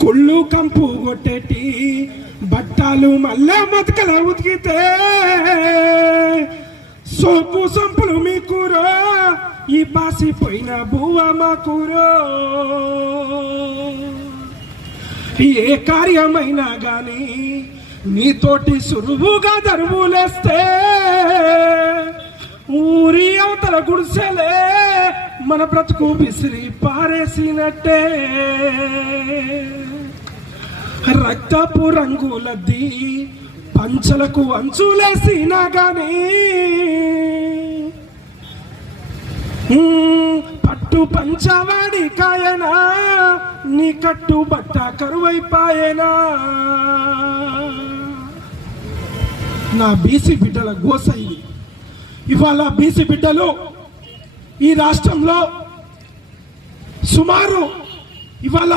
కుళ్ళు కంపు కొట్టేటి బట్టాలు మళ్ళా మతకల ఉతికితే సోపు సంపులు మీ కూర ఈ పాసిపోయిన బువ్వ మా కూర. ఏ కార్యమైనా గాని నీతోటి సురువుగా దరువులేస్తే ఊరి అవతల గుడిసెలే మన బ్రతుకు విసిరి పారేసినట్టే. రక్తపు రంగులది పంచలకు అంచులేసినా కానీ పట్టు పంచవాడి కాయనా నీ కట్టు బట్ట కరువైపాయనా. నా బీసీ బిడ్డల గోస ఇవాళ బీసీ బిడ్డలు ఈ రాష్ట్రంలో సుమారు ఇవాళ